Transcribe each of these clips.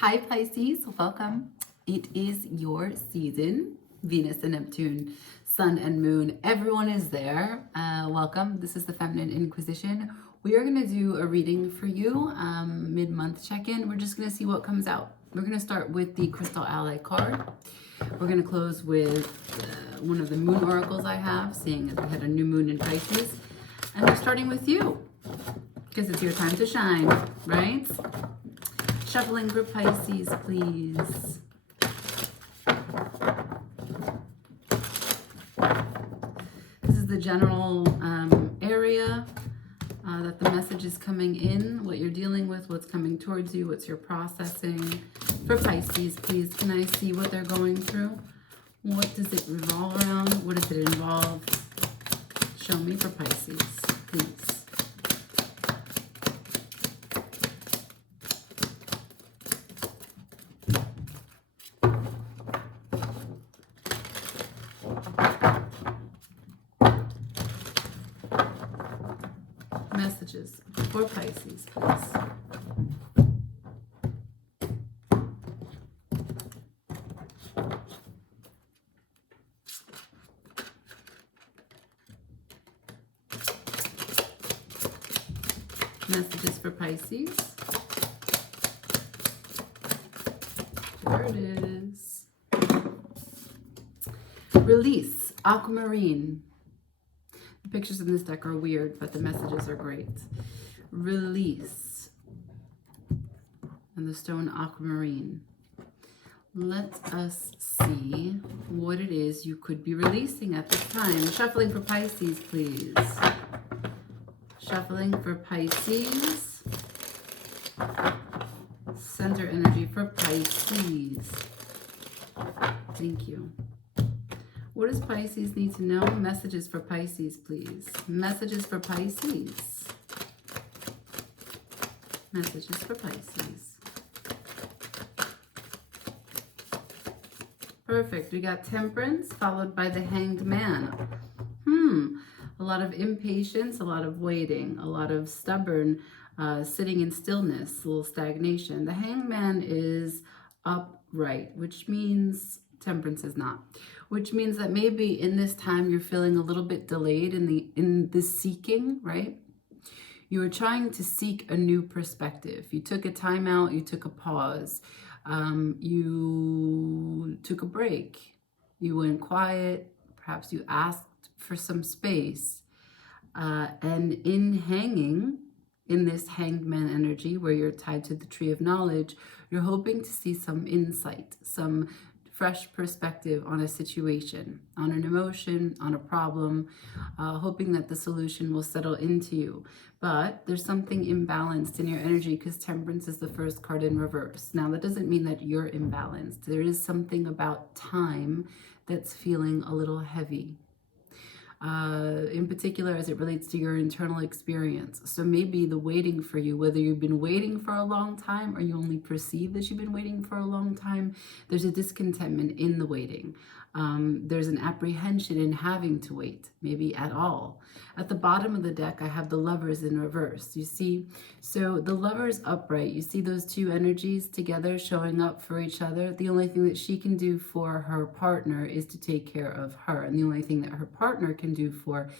Hi Pisces, welcome. It is your season, Venus and Neptune, Sun and Moon. Everyone is there. Welcome. This is the Feminine Inquisition. We are going to do a reading for you, mid-month check-in. We're just going to see what comes out. We're going to start with the Crystal Ally card. We're going to close with one of the moon oracles I have, seeing as we had a new moon in Pisces. And we're starting with you, because it's your time to shine, right? Shuffling for Pisces, please. This is the general area that the message is coming in, what you're dealing with, what's coming towards you, what's you're processing. For Pisces, please, can I see what they're going through? What does it revolve around? What does it involve? Show me for Pisces, please. Messages for Pisces, please. Messages for Pisces. There it is. Release, aquamarine. The pictures in this deck are weird, but the messages are great. Release. And the stone aquamarine. Let us see what it is you could be releasing at this time. Shuffling for Pisces, please. Shuffling for Pisces. Center energy for Pisces. Thank you. What does Pisces need to know? Messages for Pisces, please. Messages for Pisces. Messages for Pisces. Perfect. We got Temperance followed by the Hanged Man. A lot of impatience, a lot of waiting, a lot of stubborn sitting in stillness, a little stagnation. The Hanged Man is upright, which means Temperance is not. Which means that maybe in this time you're feeling a little bit delayed in the seeking, right? You were trying to seek a new perspective. You took a time out, you took a pause, you took a break, you went quiet, perhaps you asked for some space. And in hanging, in this Hanged Man energy where you're tied to the tree of knowledge, you're hoping to see some insight, some fresh perspective on a situation, on an emotion, on a problem, hoping that the solution will settle into you. But there's something imbalanced in your energy because Temperance is the first card in reverse. Now, that doesn't mean that you're imbalanced. There is something about time that's feeling a little heavy. In particular as it relates to your internal experience. So maybe the waiting for you, whether you've been waiting for a long time or you only perceive that you've been waiting for a long time, there's a discontentment in the waiting. There's an apprehension in having to wait, maybe at all. At the bottom of the deck, I have the Lovers in reverse, you see? So the Lovers upright, you see those two energies together showing up for each other. The only thing that she can do for her partner is to take care of her. And the only thing that her partner can do for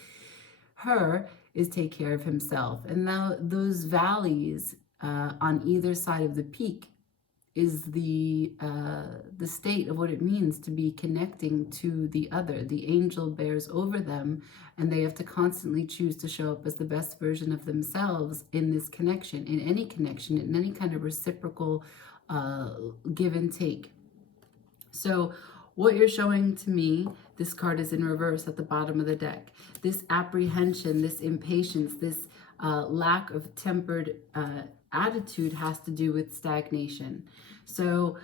her is take care of himself. And now those valleys on either side of the peak is the state of what it means to be connecting to the other. The angel bears over them, and they have to constantly choose to show up as the best version of themselves in this connection, in any kind of reciprocal give and take. So what you're showing to me, this card is in reverse at the bottom of the deck. This apprehension, this impatience, this lack of tempered attitude has to do with stagnation. So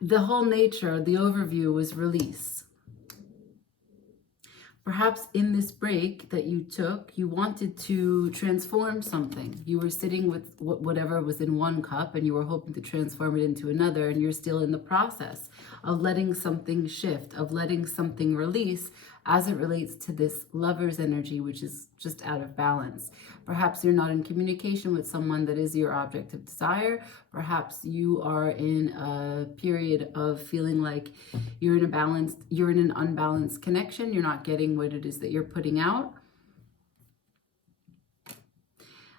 the whole nature, the overview was release. Perhaps in this break that you took, you wanted to transform something. You were sitting with whatever was in one cup and you were hoping to transform it into another, and you're still in the process of letting something shift, of letting something release as it relates to this Lover's energy, which is just out of balance. Perhaps you're not in communication with someone that is your object of desire. Perhaps you are in a period of feeling like you're in an unbalanced connection. You're not getting what it is that you're putting out.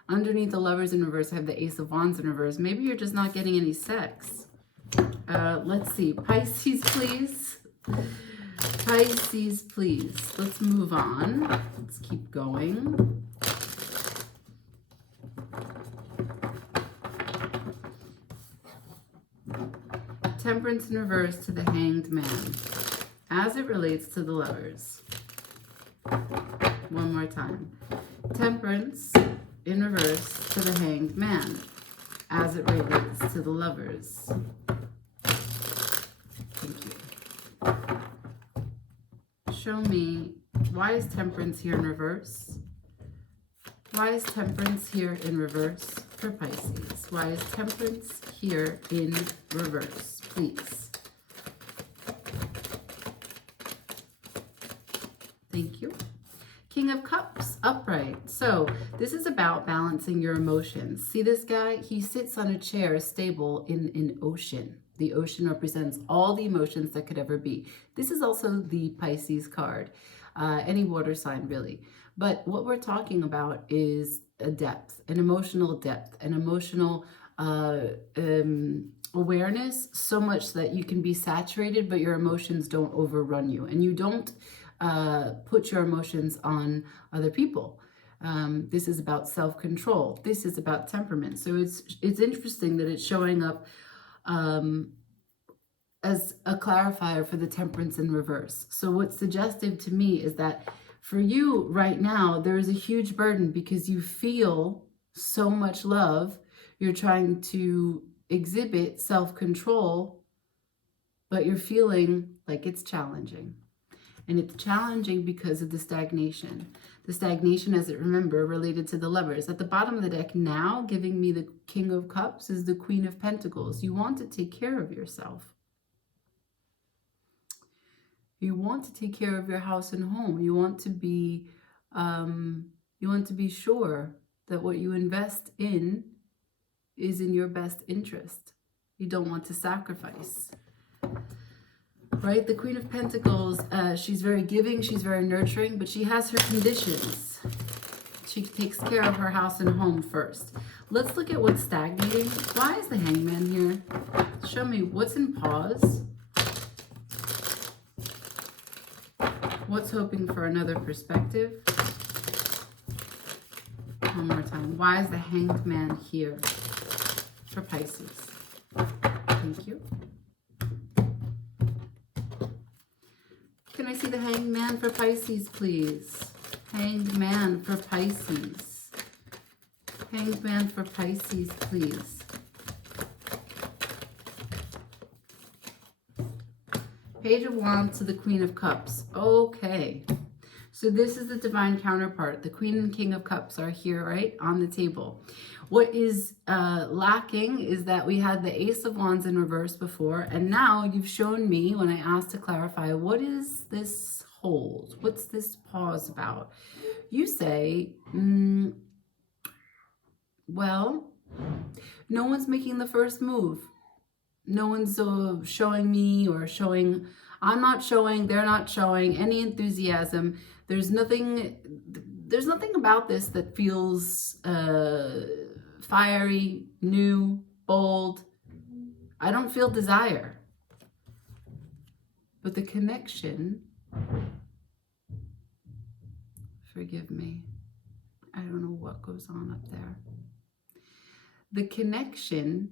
Underneath the Lovers in reverse, I have the Ace of Wands in reverse. Maybe you're just not getting any sex. Let's see. Pisces, please. Pisces, please. Let's move on. Let's keep going. Temperance in reverse to the Hanged Man as it relates to the Lovers. One more time. Temperance in reverse to the Hanged Man as it relates to the Lovers. Thank you. Show me, why is Temperance here in reverse? Why is Temperance here in reverse for Pisces? Why is Temperance here in reverse, please? Thank you. King of Cups, upright. So this is about balancing your emotions. See this guy? He sits on a chair stable in an ocean. The ocean represents all the emotions that could ever be. This is also the Pisces card. Any water sign, really. But what we're talking about is a depth, an emotional depth, an emotional awareness, so much that you can be saturated, but your emotions don't overrun you. And you don't put your emotions on other people. This is about self-control. This is about temperament. So it's interesting that it's showing up as a clarifier for the Temperance in reverse. So what's suggestive to me is that for you right now, there is a huge burden because you feel so much love. You're trying to exhibit self-control, but you're feeling like it's challenging. And it's challenging because of the stagnation. The stagnation, as it remember, related to the Lovers. At the bottom of the deck now, giving me the King of Cups, is the Queen of Pentacles. You want to take care of yourself. You want to take care of your house and home. You want to be sure that what you invest in is in your best interest. You don't want to sacrifice. Right? The Queen of Pentacles, she's very giving, she's very nurturing, but she has her conditions. She takes care of her house and home first. Let's look at what's stagnating. Why is the Hangman here? Show me what's in pause. What's hoping for another perspective? One more time. Why is the Hanged Man here for Pisces? Thank you. Can I see the Hanged Man for Pisces, please? Hanged Man for Pisces. Hanged Man for Pisces, please. Page of Wands to the Queen of Cups. Okay. So this is the divine counterpart. The Queen and King of Cups are here, right, on the table. What is lacking is that we had the Ace of Wands in reverse before, and now you've shown me, when I asked to clarify, what is this hold? What's this pause about? You say, well, no one's making the first move. No one's showing me or showing, I'm not showing, they're not showing any enthusiasm. There's nothing about this that feels fiery, new, bold. I don't feel desire. But the connection, forgive me, I don't know what goes on up there. The connection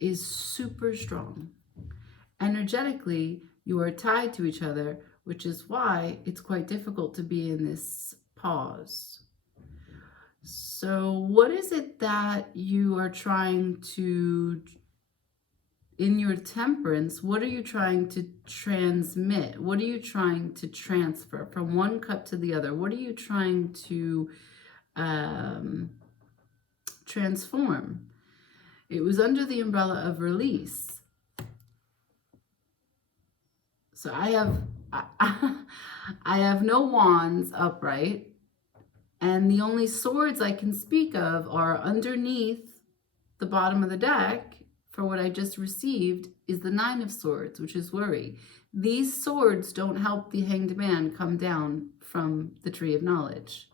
is super strong. Energetically, you are tied to each other, which is why it's quite difficult to be in this pause. So what is it that you are trying to, in your temperance, what are you trying to transmit? What are you trying to transfer from one cup to the other? What are you trying to transform? It was under the umbrella of release. So I have I have no wands upright, and the only swords I can speak of are underneath the bottom of the deck. For what I just received is the Nine of Swords, which is worry. These swords don't help the Hanged Man come down from the Tree of Knowledge.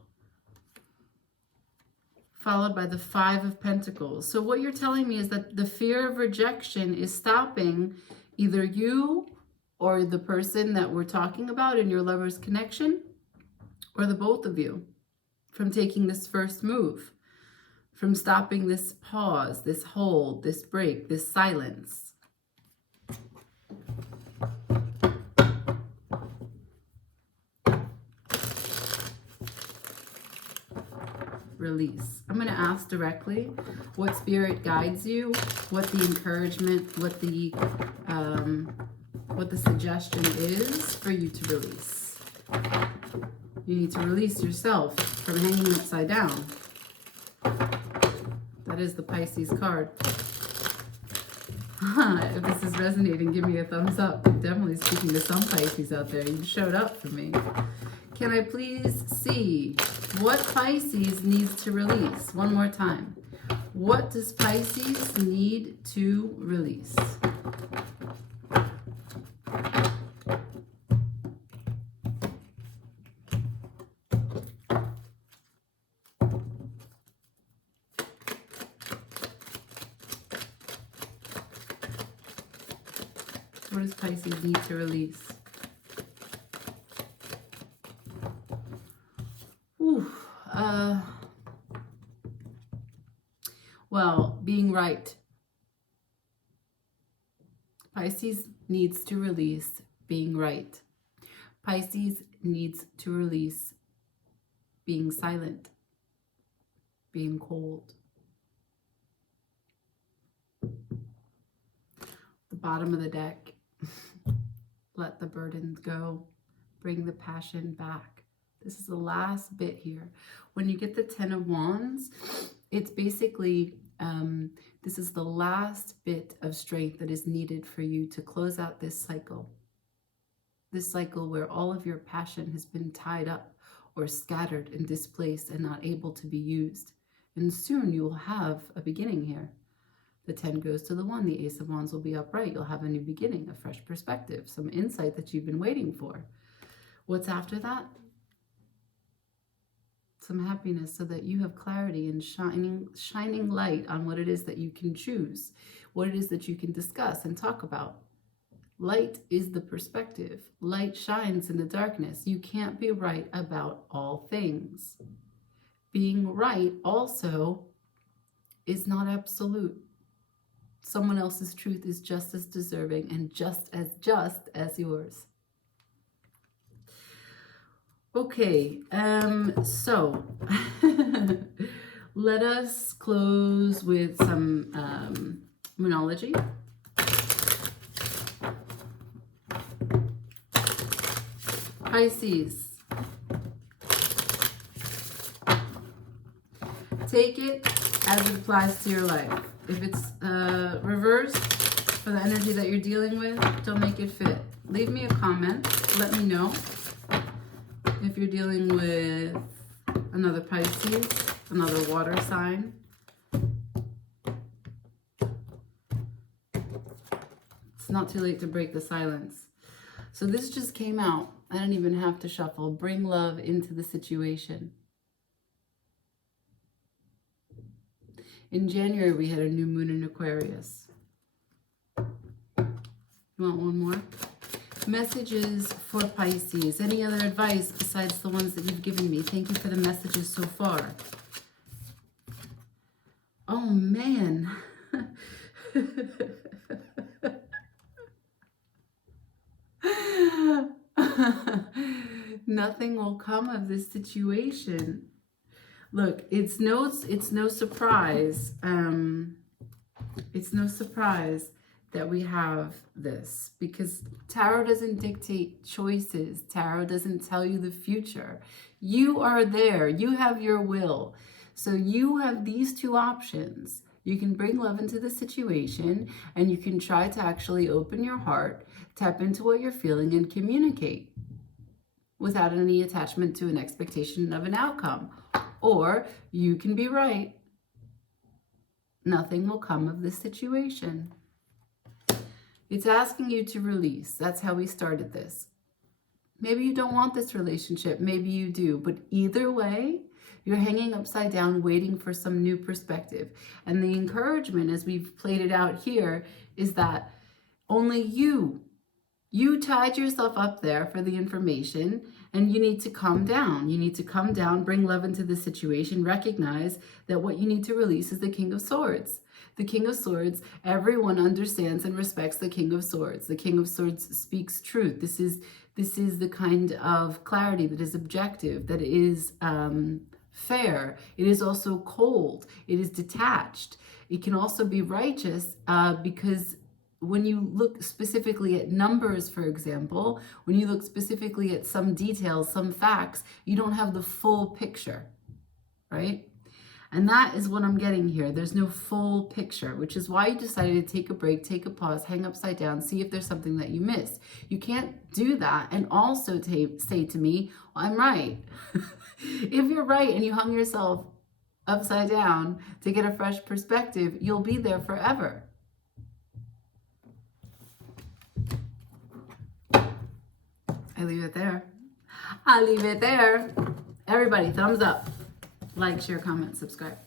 Followed by the Five of Pentacles. So what you're telling me is that the fear of rejection is stopping either you or the person that we're talking about in your lover's connection, or the both of you, from taking this first move, from stopping this pause, this hold, this break, this silence. Release. I'm going to ask directly what spirit guides you, what the encouragement, what the suggestion is for you to release. You need to release yourself from hanging upside down. That is the Pisces card. If this is resonating, give me a thumbs up. I'm definitely speaking to some Pisces out there. You showed up for me. Can I please see what Pisces needs to release? One more time. What does Pisces need to release? What does Pisces need to release? Well, being right. Pisces needs to release being right. Pisces needs to release being silent, being cold. The bottom of the deck. Let the burdens go. Bring the passion back. This is the last bit here. When you get the Ten of Wands, it's basically, this is the last bit of strength that is needed for you to close out this cycle. This cycle where all of your passion has been tied up or scattered and displaced and not able to be used. And soon you will have a beginning here. The 10 goes to the 1. The Ace of Wands will be upright. You'll have a new beginning, a fresh perspective, some insight that you've been waiting for. What's after that? Some happiness, so that you have clarity and shining light on what it is that you can choose, what it is that you can discuss and talk about. Light is the perspective. Light shines in the darkness. You can't be right about all things. Being right also is not absolute. Someone else's truth is just as deserving and just as yours. Okay, so let us close with some Moonology. Pisces. Take it as it applies to your life. If it's reversed for the energy that you're dealing with, don't make it fit. Leave me a comment. Let me know if you're dealing with another Pisces, another water sign. It's not too late to break the silence. So this just came out. I don't even have to shuffle. Bring love into the situation. In January, we had a new moon in Aquarius. You want one more? Messages for Pisces. Any other advice besides the ones that you've given me? Thank you for the messages so far. Oh, man. Nothing will come of this situation. Look, it's no surprise. It's no surprise that we have this, because tarot doesn't dictate choices. Tarot doesn't tell you the future. You are there. You have your will. So you have these two options. You can bring love into the situation, and you can try to actually open your heart, tap into what you're feeling, and communicate without any attachment to an expectation of an outcome. Or you can be right. Nothing will come of this situation. It's asking you to release. That's how we started this. Maybe you don't want this relationship. Maybe you do. But either way, you're hanging upside down waiting for some new perspective. And the encouragement, as we've played it out here, is that only you tied yourself up there for the information, and you need to calm down. You need to calm down, bring love into the situation, recognize that what you need to release is the King of Swords. The King of Swords, everyone understands and respects the King of Swords. The King of Swords speaks truth. This is the kind of clarity that is objective, that is fair. It is also cold. It is detached. It can also be righteous because when you look specifically at numbers, for example, when you look specifically at some details, some facts, you don't have the full picture, right? And that is what I'm getting here. There's no full picture, which is why you decided to take a break, take a pause, hang upside down, see if there's something that you missed. You can't do that and also say to me, well, I'm right. If you're right and you hung yourself upside down to get a fresh perspective, you'll be there forever. I leave it there. I leave it there. Everybody, thumbs up. Like, share, comment, subscribe.